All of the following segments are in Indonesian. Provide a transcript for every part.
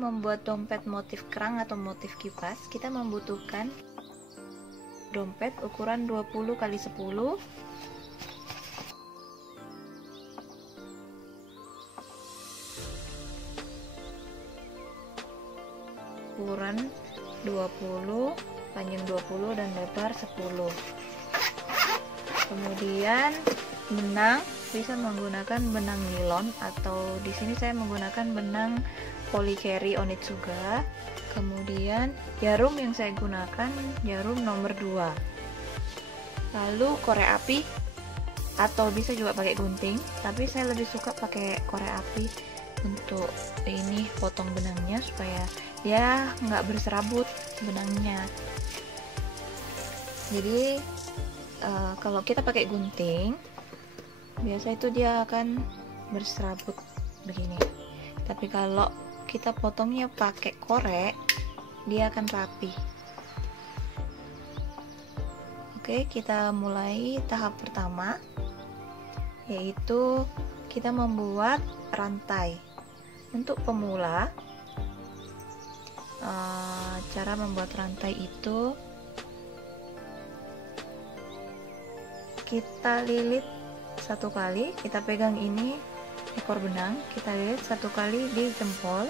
membuat dompet motif kerang atau motif kipas, kita membutuhkan dompet ukuran 20 x 10, ukuran 20, panjang 20 dan lebar 10. Kemudian benang, bisa menggunakan benang nilon atau di sini saya menggunakan benang polycherry Onitsuga. Kemudian jarum yang saya gunakan jarum nomor 2. Lalu korek api atau bisa juga pakai gunting, tapi saya lebih suka pakai korek api untuk ini potong benangnya supaya dia nggak berserabut benangnya. Jadi kalau kita pakai gunting biasa itu dia akan berserabut begini, tapi kalau kita potongnya pakai korek dia akan rapi. Oke, kita mulai tahap pertama, yaitu kita membuat rantai. Untuk pemula, cara membuat rantai itu kita lilit satu kali, kita pegang ini ekor benang, kita lilit satu kali di jempol,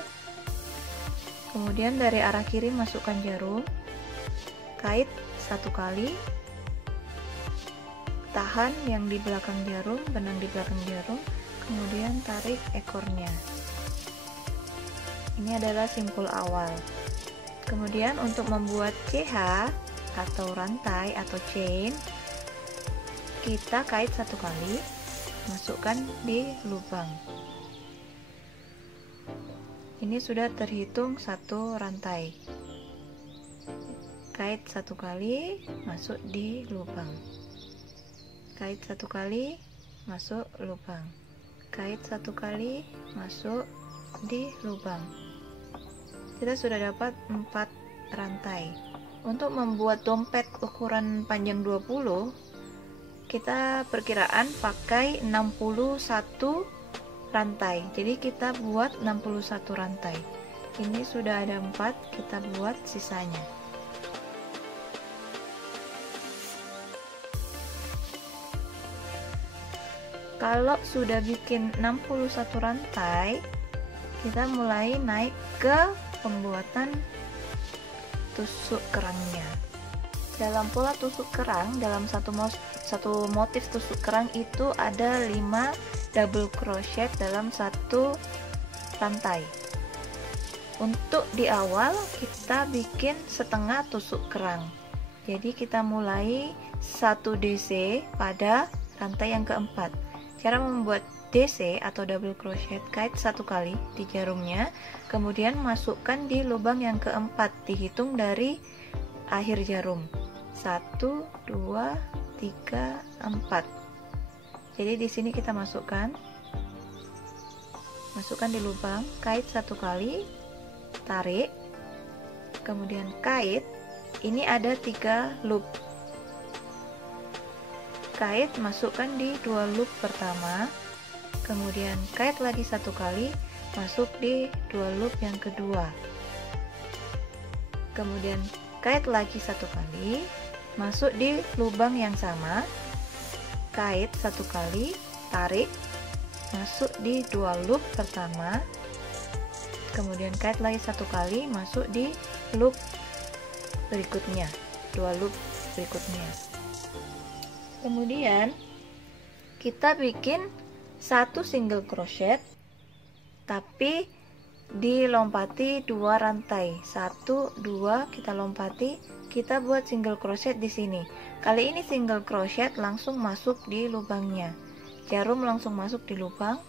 kemudian dari arah kiri masukkan jarum, kait satu kali, tahan yang di belakang jarum, benang di belakang jarum, kemudian tarik ekornya. Ini adalah simpul awal. Kemudian untuk membuat CH atau rantai atau chain, kita kait satu kali, masukkan di lubang. Ini sudah terhitung satu rantai. Kait satu kali, masuk di lubang. Kait satu kali, masuk lubang. Kait satu kali, masuk di lubang. Kita sudah dapat 4 rantai. Untuk membuat dompet ukuran panjang 20, kita perkiraan pakai 61 rantai. Jadi kita buat 61 rantai. Ini sudah ada 4, kita buat sisanya. Kalau sudah bikin 61 rantai, kita mulai naik ke pembuatan tusuk kerangnya. Dalam pola tusuk kerang, dalam satu motif tusuk kerang itu ada 5 double crochet dalam satu rantai. Untuk di awal kita bikin setengah tusuk kerang. Jadi kita mulai 1 DC pada rantai yang keempat. Cara membuat DC atau double crochet, kait satu kali di jarumnya, kemudian masukkan di lubang yang keempat, dihitung dari akhir jarum. 1, 2, 3, 4. Jadi di sini kita masukkan di lubang, kait satu kali, tarik, kemudian kait. Ini ada 3 loop. Kait, masukkan di 2 loop pertama, kemudian kait lagi satu kali, masuk di 2 loop yang kedua, kemudian kait lagi satu kali, masuk di lubang yang sama, kait satu kali, tarik, masuk di 2 loop pertama, kemudian kait lagi satu kali, masuk di loop berikutnya, 2 loop berikutnya. Kemudian kita bikin 1 single crochet, tapi dilompati 2 rantai. 1, 2 kita lompati, kita buat single crochet di sini. Kali ini single crochet langsung masuk di lubangnya. Jarum langsung masuk di lubang,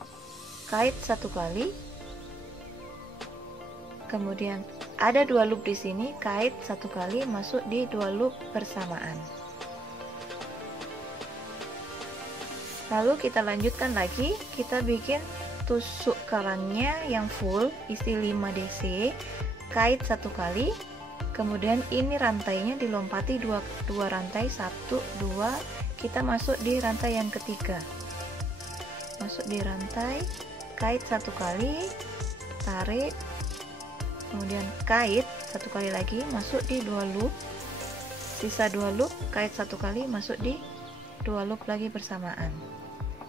kait satu kali. Kemudian ada 2 loop di sini, kait satu kali, masuk di 2 loop bersamaan. Lalu kita lanjutkan lagi, kita bikin tusuk kerangnya yang full, isi 5 DC, kait satu kali, kemudian ini rantainya dilompati 2 rantai, 1, 2, kita masuk di rantai yang ketiga, masuk di rantai, kait satu kali, tarik, kemudian kait satu kali lagi masuk di 2 loop, sisa 2 loop, kait satu kali masuk di 2 loop lagi bersamaan.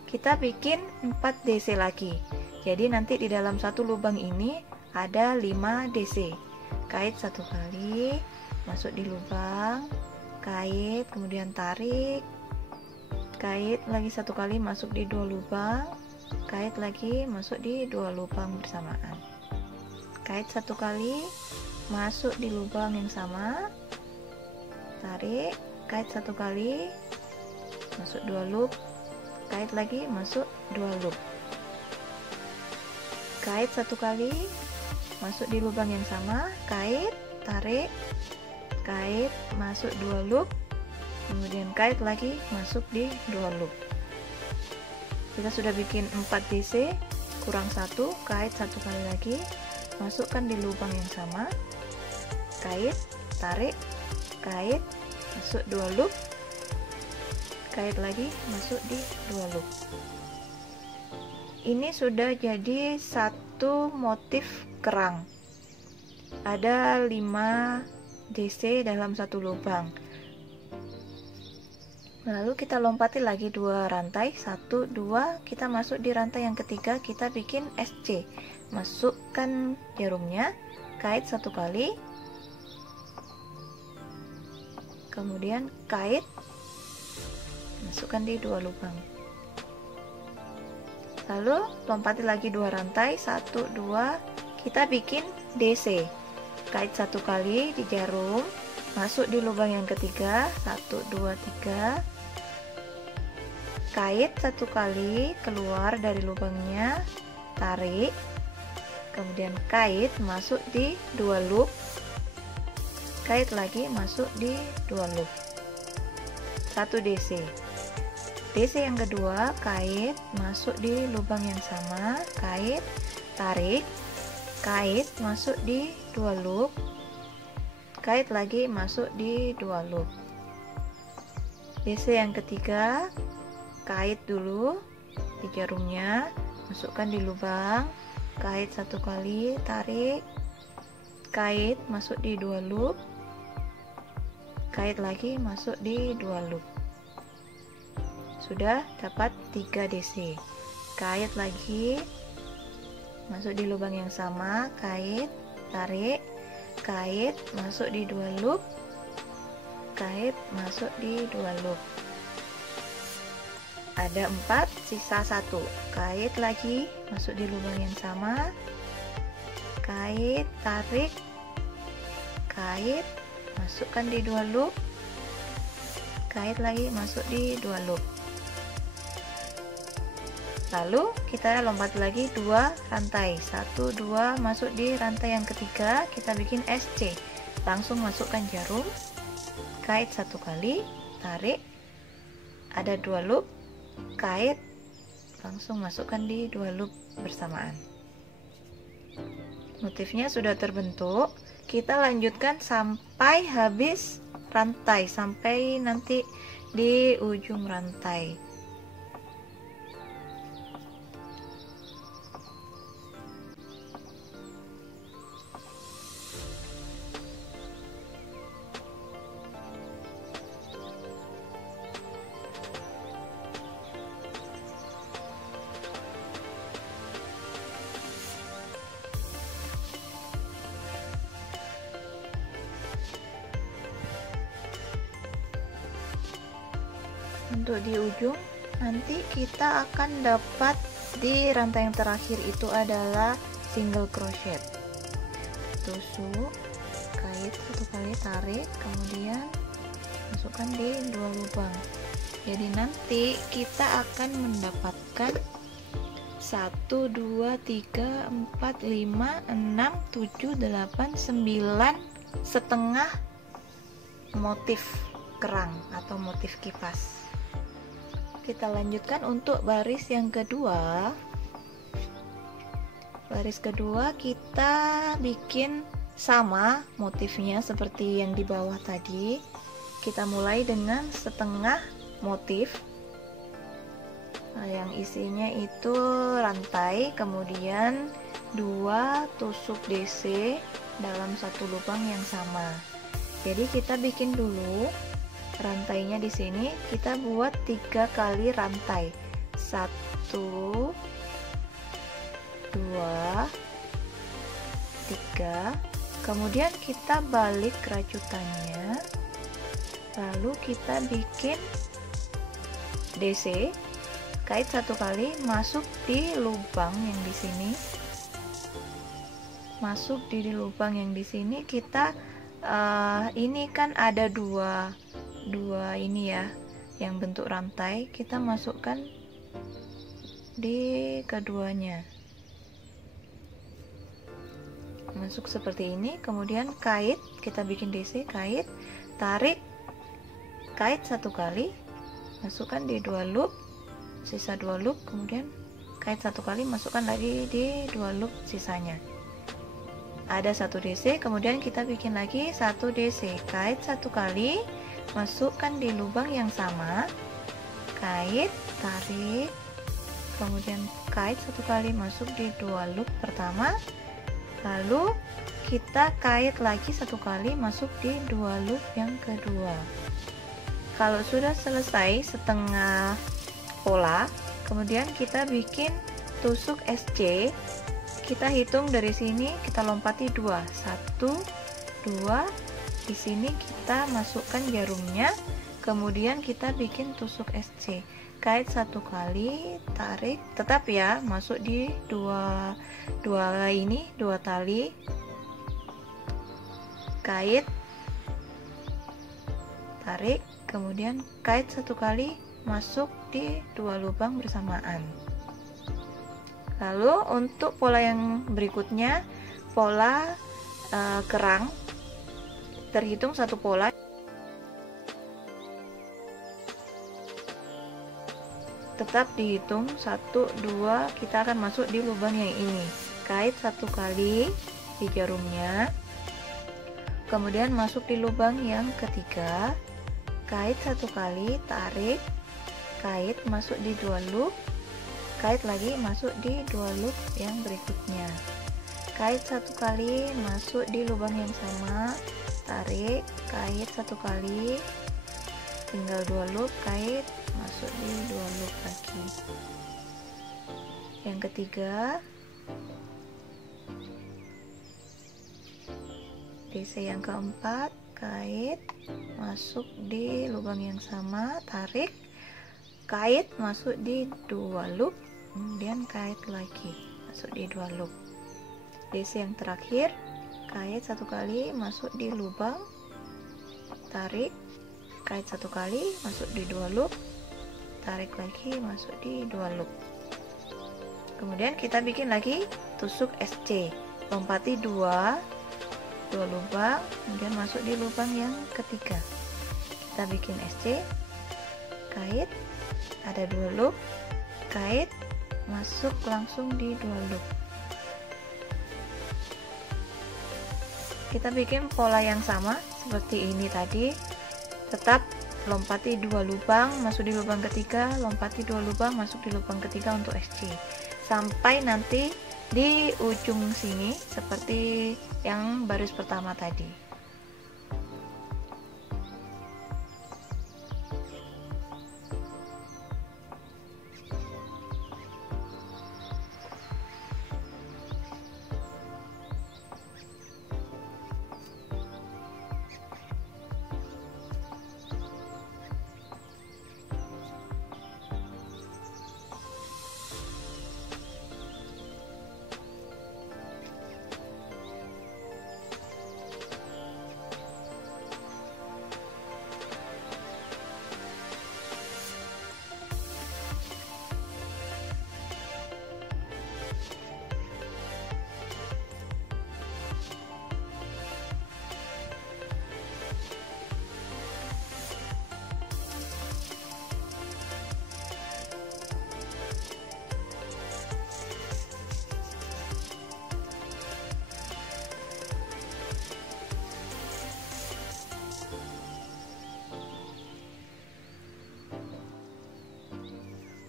Kita bikin 4 DC lagi, jadi nanti di dalam satu lubang ini ada 5 DC. Kait satu kali masuk di lubang, kait, kemudian tarik, kait lagi satu kali masuk di 2 lubang, kait lagi masuk di 2 lubang bersamaan. Kait satu kali masuk di lubang yang sama, tarik, kait satu kali masuk 2 loop, kait lagi masuk 2 loop, kait satu kali masuk di lubang yang sama, kait, tarik, kait masuk 2 loop, kemudian kait lagi masuk di 2 loop. Kita sudah bikin 4 DC kurang 1, kait satu kali lagi, masukkan di lubang yang sama, kait, tarik, kait masuk 2 loop, kait lagi masuk di 2 loop. Ini sudah jadi satu motif kerang. Ada 5 DC dalam satu lubang. Lalu kita lompati lagi 2 rantai, 1, 2, kita masuk di rantai yang ketiga, kita bikin SC. Masukkan jarumnya, kait satu kali, kemudian kait, masukkan di 2 lubang. Lalu lompati lagi 2 rantai, 1, 2, kita bikin DC. Kait satu kali di jarum, masuk di lubang yang ketiga, 1, 2, 3, kait satu kali keluar dari lubangnya, tarik, kemudian kait masuk di 2 loop, kait lagi masuk di 2 loop, 1 DC. DC yang kedua, kait masuk di lubang yang sama, kait, tarik, kait masuk di 2 loop, kait lagi masuk di 2 loop. DC yang ketiga, kait dulu di jarumnya, masukkan di lubang, kait satu kali, tarik, kait masuk di 2 loop, kait lagi masuk di 2 loop. Sudah dapat 3 DC. Kait lagi masuk di lubang yang sama, kait, tarik, kait masuk di 2 loop, kait masuk di 2 loop. Ada 4, sisa 1. Kait lagi masuk di lubang yang sama, kait, tarik, kait masukkan di 2 loop, kait lagi masuk di 2 loop. Lalu kita lompat lagi 2 rantai, 1, 2, masuk di rantai yang ketiga, kita bikin SC. Langsung masukkan jarum, kait satu kali, tarik, ada 2 loop, kait, langsung masukkan di 2 loop bersamaan. Motifnya sudah terbentuk. Kita lanjutkan sampai habis rantai, sampai nanti di ujung rantai. Untuk di ujung nanti kita akan dapat di rantai yang terakhir itu adalah single crochet. Tusuk, kait satu kali, tarik, kemudian masukkan di 2 lubang. Jadi nanti kita akan mendapatkan 1, 2, 3, 4, 5, 6, 7, 8, 9 setengah motif kerang atau motif kipas. Kita lanjutkan untuk baris yang kedua. Baris kedua kita bikin sama motifnya seperti yang di bawah tadi. Kita mulai dengan setengah motif, yang isinya itu rantai, kemudian 2 tusuk DC, dalam satu lubang yang sama. Jadi kita bikin dulu rantainya di sini, kita buat 3 kali rantai. 1 2 3. Kemudian kita balik rajutannya. Lalu kita bikin DC, kait 1 kali, masuk di lubang yang di sini. Masuk di lubang yang di sini kita ini kan ada dua ini ya, yang bentuk rantai, kita masukkan di keduanya. Masuk seperti ini, kemudian kait, kita bikin DC, kait, tarik, kait 1 kali, masukkan di 2 loop, sisa 2 loop, kemudian kait 1 kali, masukkan lagi di 2 loop sisanya. Ada 1 DC, kemudian kita bikin lagi 1 DC, kait 1 kali, masukkan di lubang yang sama, kait, tarik, kemudian kait 1 kali, masuk di 2 loop pertama, lalu kita kait lagi 1 kali, masuk di 2 loop yang kedua. Kalau sudah selesai setengah pola, kemudian kita bikin tusuk SC. Kita hitung dari sini, kita lompati 2, 1 2, di sini kita masukkan jarumnya, kemudian kita bikin tusuk SC, kait 1 kali, tarik, tetap ya, masuk di dua tali, kait, tarik, kemudian kait 1 kali, masuk di 2 lubang bersamaan. Lalu untuk pola yang berikutnya, pola kerang, terhitung 1 pola, tetap dihitung 1 2, kita akan masuk di lubang yang ini, kait 1 kali di jarumnya, kemudian masuk di lubang yang ketiga, kait 1 kali, tarik, kait, masuk di 2 loop, kait lagi, masuk di 2 loop yang berikutnya, kait 1 kali, masuk di lubang yang sama, tarik, kait 1 kali, tinggal 2 loop, kait, masuk di 2 loop lagi. Yang ketiga, DC yang keempat, kait, masuk di lubang yang sama, tarik, kait, masuk di 2 loop, kemudian kait lagi, masuk di 2 loop. DC yang terakhir, kait 1 kali, masuk di lubang, tarik, kait 1 kali, masuk di 2 loop, tarik lagi, masuk di 2 loop. Kemudian kita bikin lagi tusuk SC, lompati 2 lubang, kemudian masuk di lubang yang ketiga. Kita bikin SC, kait, ada 2 loop, kait, masuk langsung di 2 loop. Kita bikin pola yang sama seperti ini tadi, tetap lompati 2 lubang, masuk di lubang ketiga, lompati 2 lubang, masuk di lubang ketiga untuk SC, sampai nanti di ujung sini seperti yang baris pertama tadi.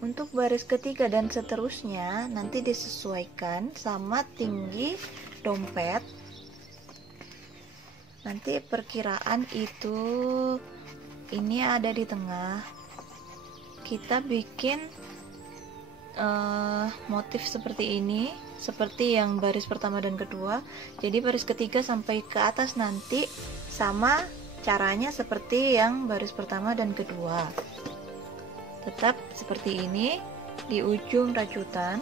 Untuk baris ketiga dan seterusnya nanti disesuaikan sama tinggi dompet Nanti perkiraan itu ini ada di tengah. Kita bikin motif seperti ini, seperti yang baris pertama dan kedua. Jadi baris ketiga sampai ke atas nanti sama caranya seperti yang baris pertama dan kedua. Tetap seperti ini. Di ujung rajutan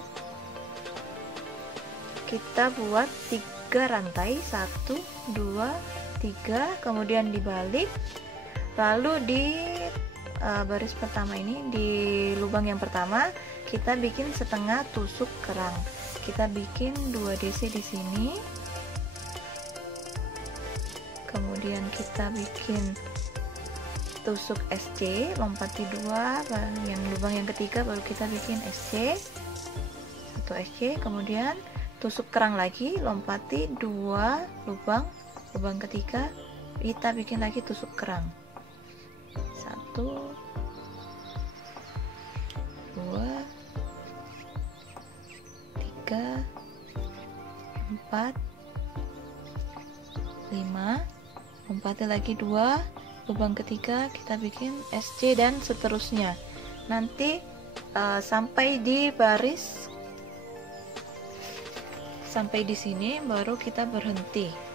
kita buat 3 rantai, 1, 2, 3, kemudian dibalik. Lalu di baris pertama ini, di lubang yang pertama kita bikin setengah tusuk kerang. Kita bikin 2 DC di sini, kemudian kita bikin tusuk SC, lompati 2, yang lubang yang ketiga baru kita bikin SC, 1 SC, kemudian tusuk kerang lagi, lompati 2 lubang ketiga, kita bikin lagi tusuk kerang, 1, 2, 3, 4, 5, lompati lagi 2 lubang ketiga, kita bikin SC dan seterusnya. Nanti sampai di baris, sampai di sini baru kita berhenti.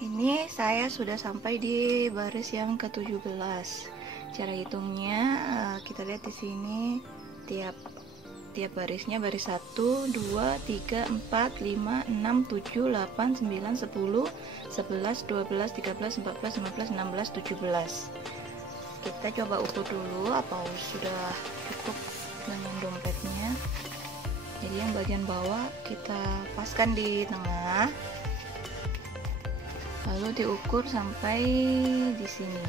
Ini saya sudah sampai di baris yang ke-17. Cara hitungnya kita lihat di sini, tiap barisnya baris 1, 2, 3, 4, 5, 6, 7, 8, 9, 10, 11, 12, 13, 14, 15, 16, 17. Kita coba ukur dulu apa sudah cukup dengan dompetnya. Jadi yang bagian bawah kita paskan di tengah, lalu diukur sampai di sini.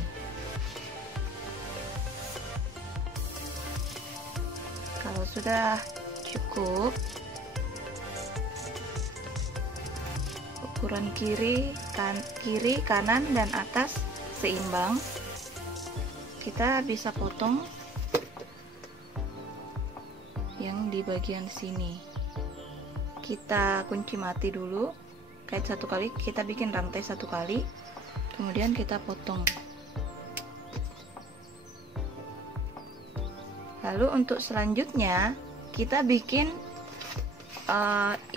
Kalau sudah cukup, ukuran kiri, kanan, dan atas seimbang, kita bisa potong yang di bagian sini. Kita kunci mati dulu, kait 1 kali, kita bikin rantai 1 kali, kemudian kita potong. Lalu untuk selanjutnya kita bikin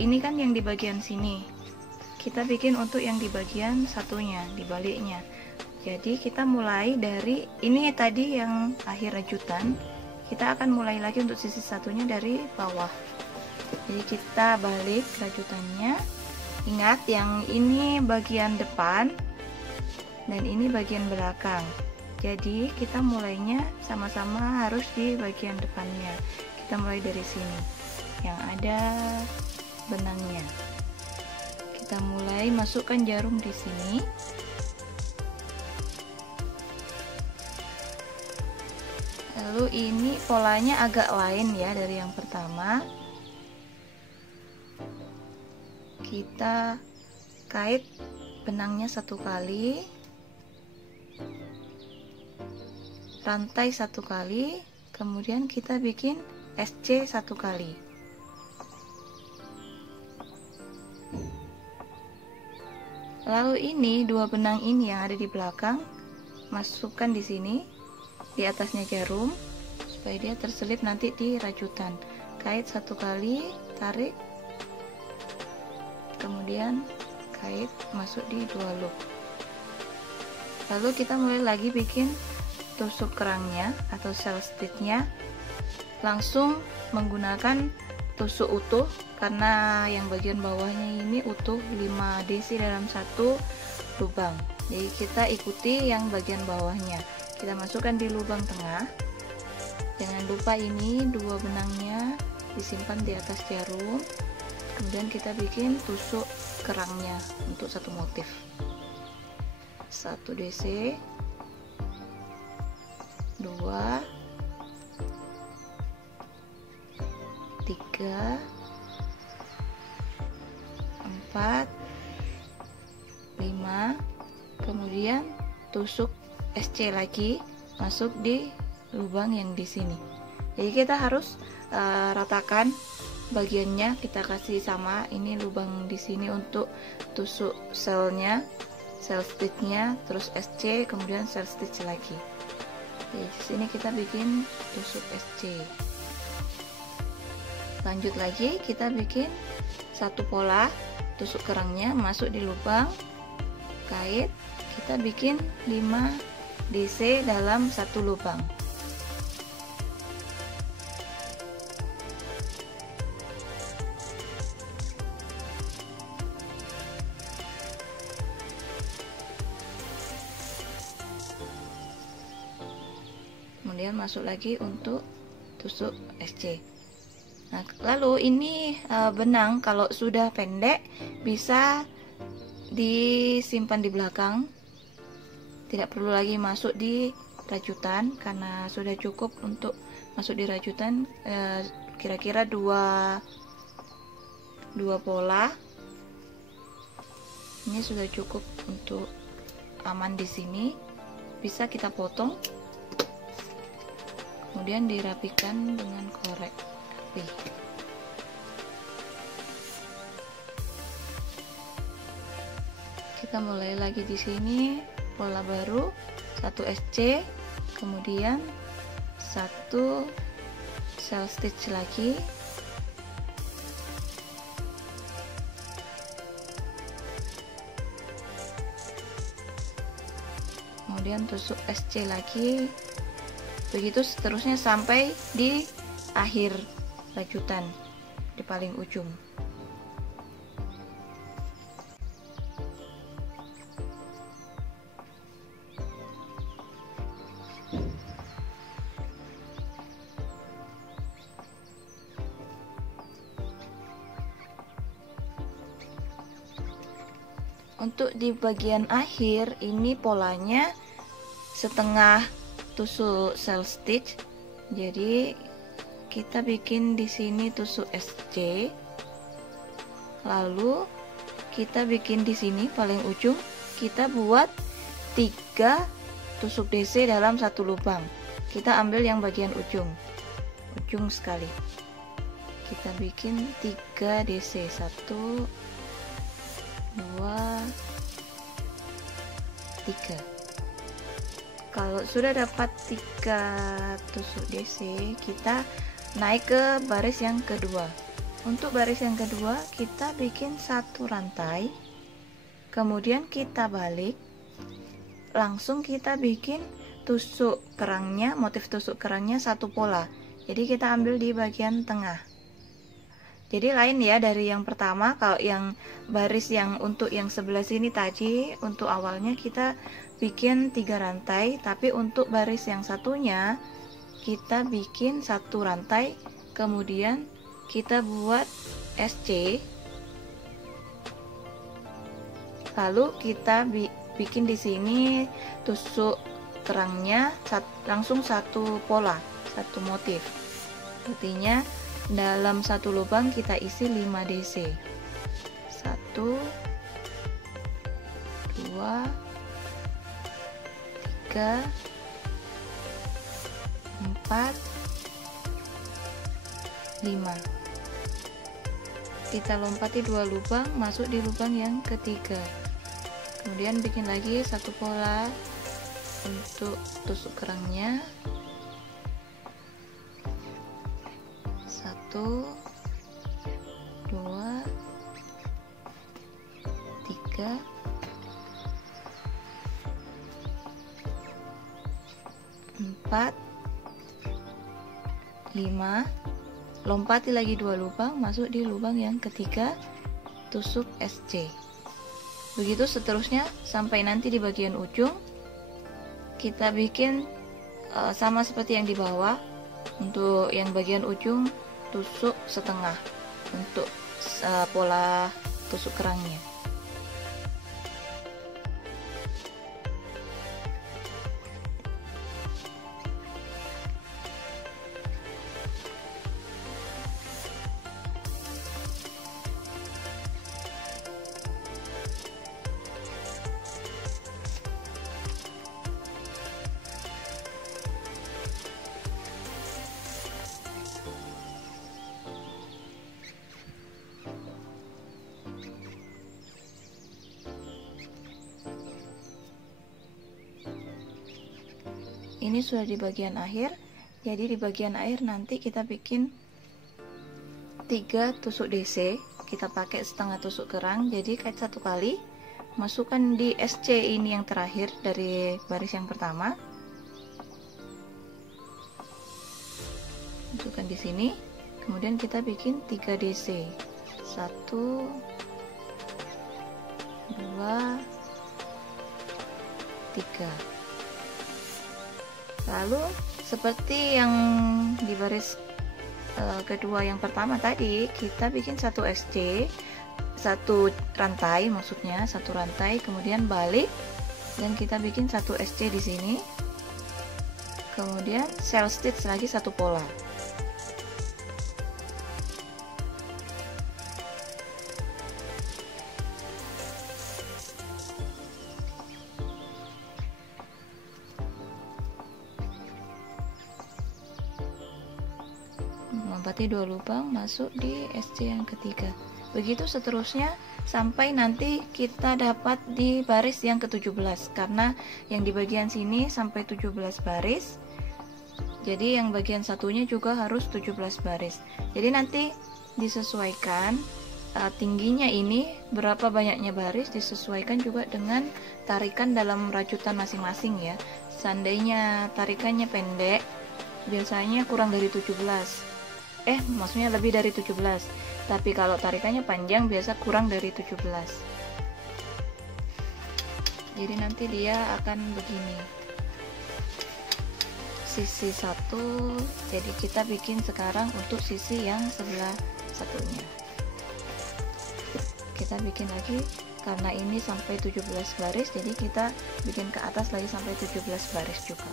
ini kan yang di bagian sini, kita bikin untuk yang di bagian satunya, di baliknya. Jadi kita mulai dari ini tadi yang akhir rajutan, kita akan mulai lagi untuk sisi satunya dari bawah. Jadi kita balik rajutannya. Ingat, yang ini bagian depan dan ini bagian belakang. Jadi kita mulainya sama-sama harus di bagian depannya. Kita mulai dari sini yang ada benangnya. Kita mulai masukkan jarum di sini. Lalu ini polanya agak lain ya dari yang pertama. Kita kait benangnya 1 kali, rantai 1 kali, kemudian kita bikin SC 1 kali. Lalu ini 2 benang ini yang ada di belakang, masukkan di sini, di atasnya jarum, supaya dia terselip nanti di rajutan. Kait 1 kali, tarik, kemudian kait masuk di 2 loop. Lalu kita mulai lagi bikin tusuk kerangnya atau shell stitchnya, langsung menggunakan tusuk utuh karena yang bagian bawahnya ini utuh 5 DC dalam 1 lubang. Jadi kita ikuti yang bagian bawahnya, kita masukkan di lubang tengah. Jangan lupa ini dua benangnya disimpan di atas jarum. Kemudian kita bikin tusuk kerangnya untuk satu motif. 1 DC, 2, 3, 4, 5, kemudian tusuk SC lagi masuk di lubang yang di sini. Jadi kita harus ratakan bagiannya, kita kasih sama. Ini lubang di sini untuk tusuk selnya, sel stitchnya, terus SC, kemudian sel stitch lagi. Jadi di sini kita bikin tusuk SC. Lanjut lagi, kita bikin satu pola tusuk kerangnya masuk di lubang kait. Kita bikin 5 DC dalam satu lubang. Kemudian masuk lagi untuk tusuk SC. Nah, lalu ini benang kalau sudah pendek bisa disimpan di belakang, tidak perlu lagi masuk di rajutan karena sudah cukup untuk masuk di rajutan. Kira-kira dua pola ini sudah cukup untuk aman. Di sini bisa kita potong, kemudian dirapikan dengan korek api. Kita mulai lagi di sini, pola baru 1 SC, kemudian 1 sel stitch lagi, kemudian tusuk SC lagi. Begitu seterusnya sampai di akhir rajutan, di paling ujung. Untuk di bagian akhir ini polanya setengah tusuk sel stitch. Jadi kita bikin di sini tusuk SC, lalu kita bikin di sini paling ujung kita buat 3 tusuk DC dalam satu lubang. Kita ambil yang bagian ujung sekali, kita bikin 3 DC, 1, 2, 3. Kalau sudah dapat 3 tusuk DC, kita naik ke baris yang kedua. Untuk baris yang kedua kita bikin 1 rantai, kemudian kita balik, langsung kita bikin tusuk kerangnya, motif tusuk kerangnya 1 pola. Jadi kita ambil di bagian tengah. Jadi lain ya dari yang pertama. Kalau yang baris yang untuk yang sebelah sini tadi, untuk awalnya kita bikin 3 rantai, tapi untuk baris yang satunya kita bikin 1 rantai, kemudian kita buat SC, lalu kita bikin di sini tusuk kerangnya langsung 1 pola, 1 motif. Artinya dalam satu lubang kita isi 5 DC. 1, 2, 3, 4, 5. Kita lompati 2 lubang, masuk di lubang yang ketiga. Kemudian bikin lagi 1 pola untuk tusuk kerangnya. 1, 2, 3, 4, 5. Lompati lagi 2 lubang, masuk di lubang yang ketiga, tusuk SC. Begitu seterusnya sampai nanti di bagian ujung kita bikin sama seperti yang di bawah. Untuk yang bagian ujung tusuk setengah untuk pola tusuk kerangnya. Ini sudah di bagian akhir. Jadi di bagian akhir nanti kita bikin 3 tusuk DC. Kita pakai setengah tusuk kerang, jadi kait 1 kali. Masukkan di SC ini yang terakhir dari baris yang pertama. Masukkan di sini. Kemudian kita bikin 3 DC. 1 2 3. Lalu seperti yang di baris kedua yang pertama tadi, kita bikin 1 SC, 1 rantai, maksudnya 1 rantai, kemudian balik dan kita bikin 1 SC di sini. Kemudian shell stitch lagi 1 pola. Lompati 2 lubang, masuk di SC yang ketiga. Begitu seterusnya sampai nanti kita dapat di baris yang ke-17, karena yang di bagian sini sampai 17 baris. Jadi yang bagian satunya juga harus 17 baris. Jadi nanti disesuaikan tingginya ini, berapa banyaknya baris disesuaikan juga dengan tarikan dalam rajutan masing-masing ya. Seandainya tarikannya pendek, biasanya kurang dari 17. Maksudnya lebih dari 17. Tapi kalau tarikannya panjang biasa kurang dari 17. Jadi nanti dia akan begini. Sisi 1. Jadi kita bikin sekarang untuk sisi yang sebelah satunya. Kita bikin lagi karena ini sampai 17 baris, jadi kita bikin ke atas lagi sampai 17 baris juga.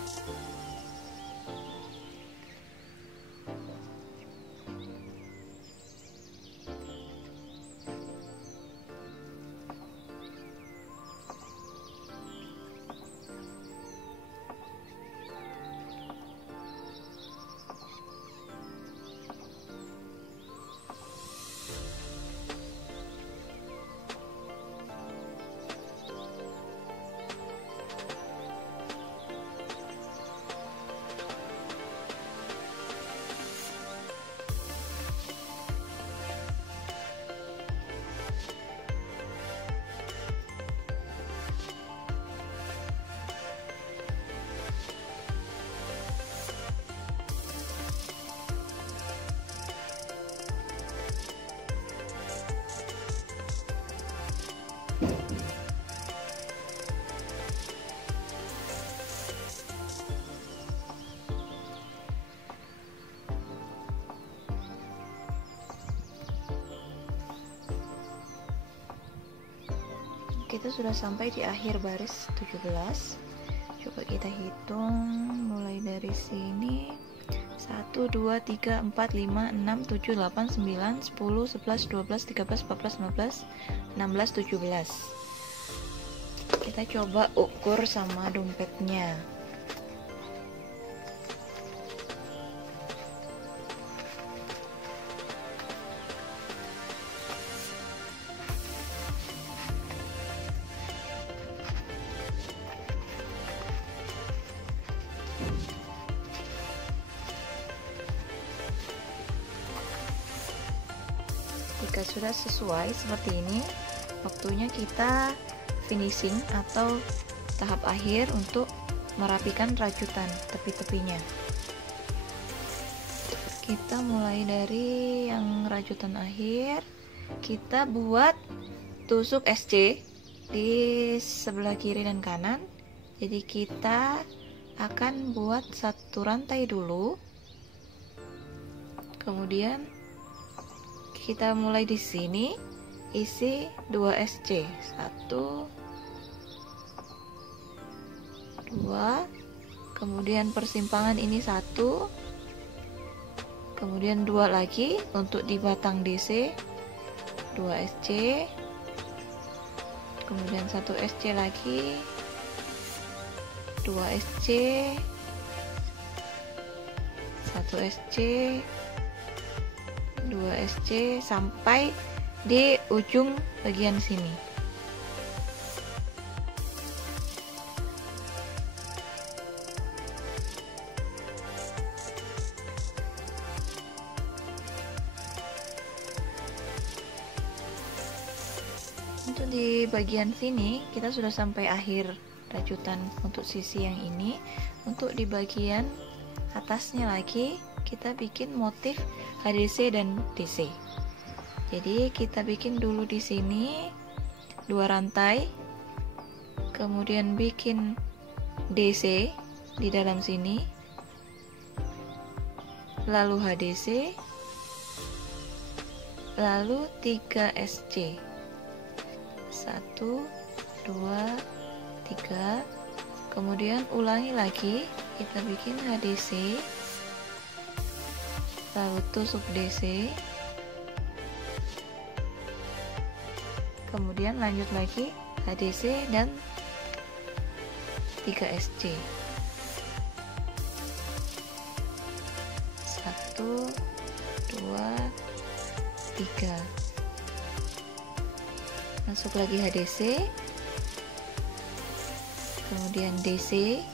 Kita sudah sampai di akhir baris 17. Coba kita hitung mulai dari sini. 1 2 3 4 5 6 7 8 9 10 11 12 13 14 15 16 17. Kita coba ukur sama dompetnya. Jika sudah sesuai seperti ini, waktunya kita finishing atau tahap akhir untuk merapikan rajutan tepi-tepinya. Kita mulai dari yang rajutan akhir, kita buat tusuk SC di sebelah kiri dan kanan. Jadi kita akan buat satu rantai dulu, kemudian kita mulai di sini isi 2 SC, 1 2, kemudian persimpangan ini 1, kemudian 2 lagi untuk di batang DC, 2 SC, kemudian 1 SC lagi, 2 SC, 1 SC, 2 SC sampai di ujung bagian sini. Untuk di bagian sini kita sudah sampai akhir rajutan untuk sisi yang ini. Untuk di bagian atasnya lagi kita bikin motif HDC dan DC. Jadi kita bikin dulu di sini 2 rantai, kemudian bikin DC di dalam sini, lalu HDC, lalu 3 SC, 1 2 3, kemudian ulangi lagi, kita bikin HDC, lalu tusuk DC, kemudian lanjut lagi HDC dan 3 SC, 1 2 3, masuk lagi HDC, kemudian DC,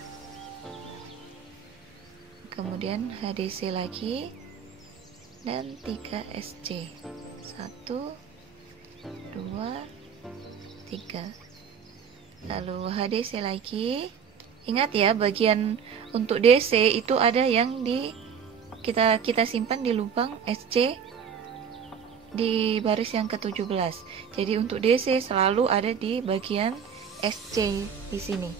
kemudian HDC lagi dan 3 SC, 1 2 3, lalu HDC lagi. Ingat ya, bagian untuk DC itu ada yang di kita simpan di lubang SC di baris yang ke-17. Jadi untuk DC selalu ada di bagian SC di sini.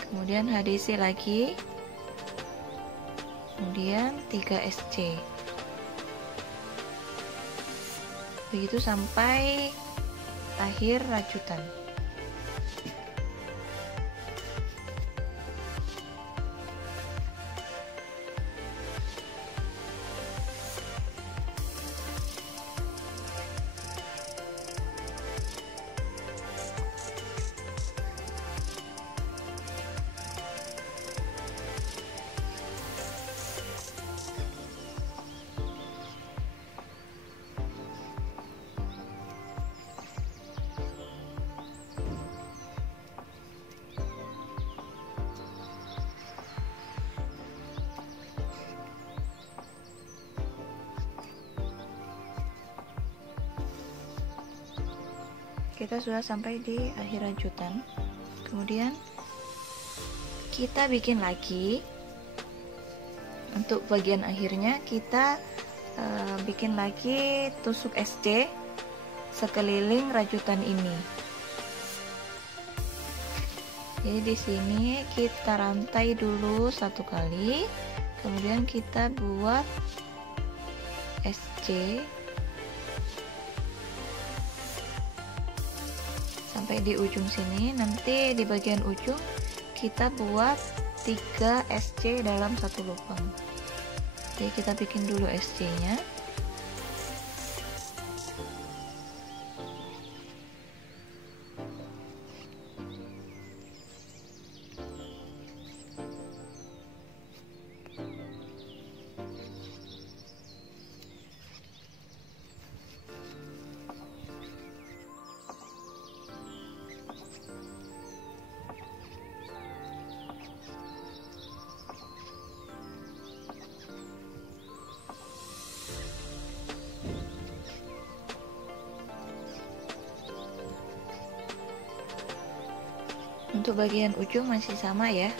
Kemudian HDC lagi, kemudian 3 SC. Begitu sampai akhir rajutan. Kita sudah sampai di akhir rajutan. Kemudian kita bikin lagi untuk bagian akhirnya, kita bikin lagi tusuk SC sekeliling rajutan ini. Jadi di sini kita rantai dulu 1 kali, kemudian kita buat SC sampai di ujung sini. Nanti di bagian ujung kita buat 3 SC dalam 1 lubang. Jadi kita bikin dulu SC nya, Untuk bagian ujung masih sama ya,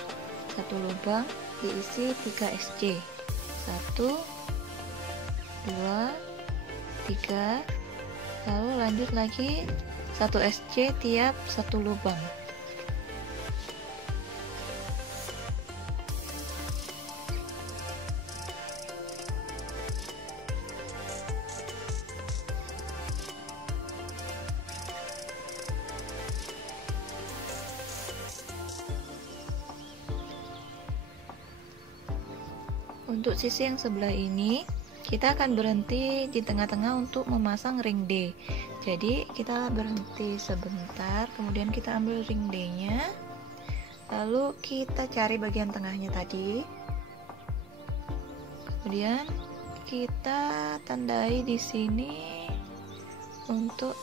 1 lubang diisi 3 SC, 1 2 3 lalu lanjut lagi 1 SC tiap 1 lubang. Untuk sisi yang sebelah ini kita akan berhenti di tengah-tengah untuk memasang ring D. Jadi kita berhenti sebentar, kemudian kita ambil ring D nya, lalu kita cari bagian tengahnya tadi, kemudian kita tandai di sini untuk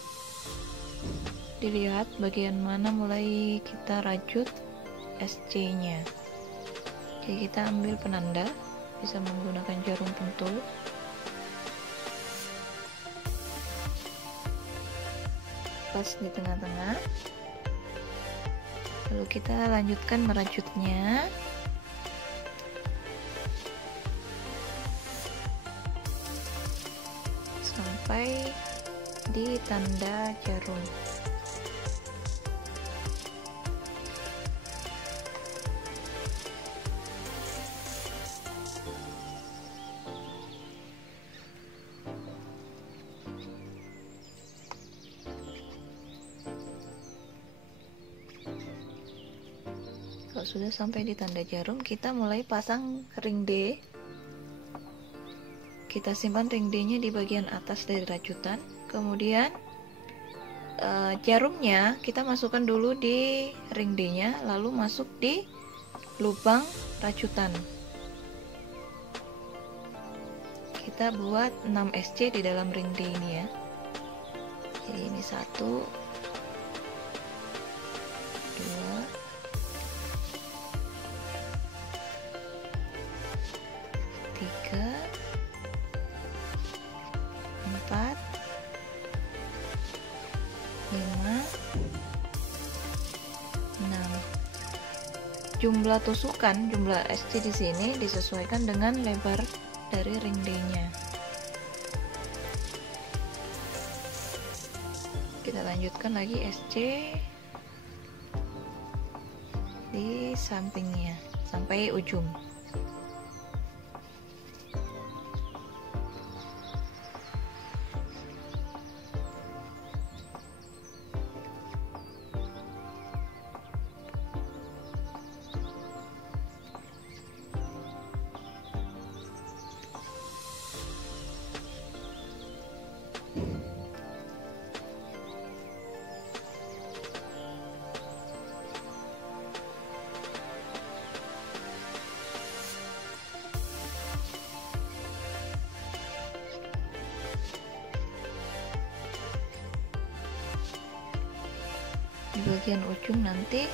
dilihat bagian mana mulai kita rajut SC nya. Jadi kita ambil penanda, bisa menggunakan jarum pentul. Pas di tengah-tengah, lalu kita lanjutkan merajutnya sampai di tanda jarum. Kalau sudah sampai di tanda jarum, kita mulai pasang ring D. Kita simpan ring D nya di bagian atas dari rajutan, kemudian jarumnya kita masukkan dulu di ring D nya, lalu masuk di lubang rajutan. Kita buat 6 SC di dalam ring D ini ya. Jadi ini 1, 2, 3, 4, 5, 6. Jumlah tusukan, jumlah SC di sini disesuaikan dengan lebar dari ring D-nya. Kita lanjutkan lagi SC di sampingnya sampai ujung. Di bagian ujung nanti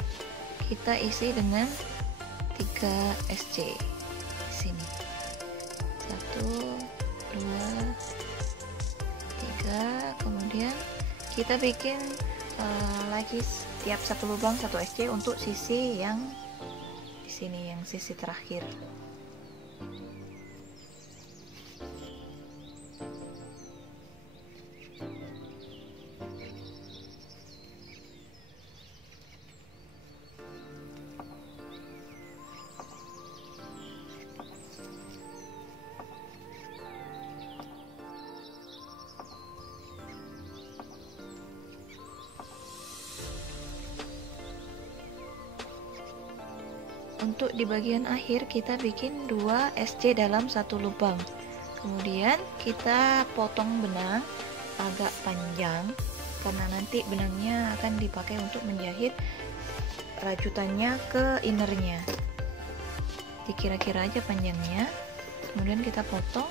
kita isi dengan 3 SC di sini. 1, 2, 3. Kemudian kita bikin lagi tiap 1 lubang 1 SC untuk sisi yang di sini, yang sisi terakhir. Untuk di bagian akhir kita bikin 2 SC dalam 1 lubang. Kemudian kita potong benang agak panjang karena nanti benangnya akan dipakai untuk menjahit rajutannya ke innernya. Dikira-kira aja panjangnya. Kemudian kita potong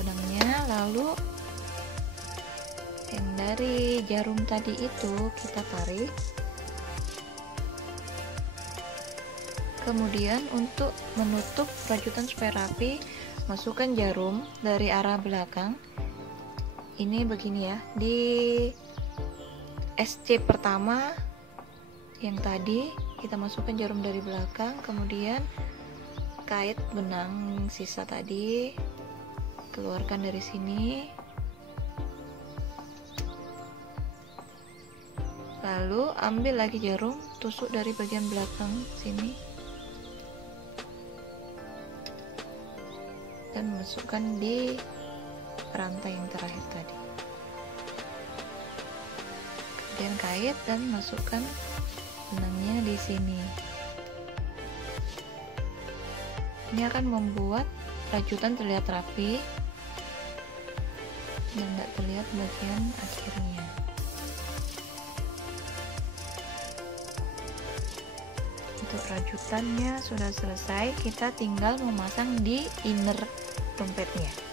benangnya, lalu yang dari jarum tadi itu kita tarik. Kemudian untuk menutup rajutan supaya rapi, masukkan jarum dari arah belakang. Ini begini ya, di SC pertama yang tadi kita masukkan jarum dari belakang, kemudian kait benang sisa tadi, keluarkan dari sini, Lalu ambil lagi jarum, tusuk dari bagian belakang sini dan masukkan di rantai yang terakhir tadi. Kemudian kait dan masukkan benangnya di sini. Ini akan membuat rajutan terlihat rapi dan tidak terlihat bagian akhirnya. Untuk rajutannya sudah selesai, kita tinggal memasang di inner dompetnya.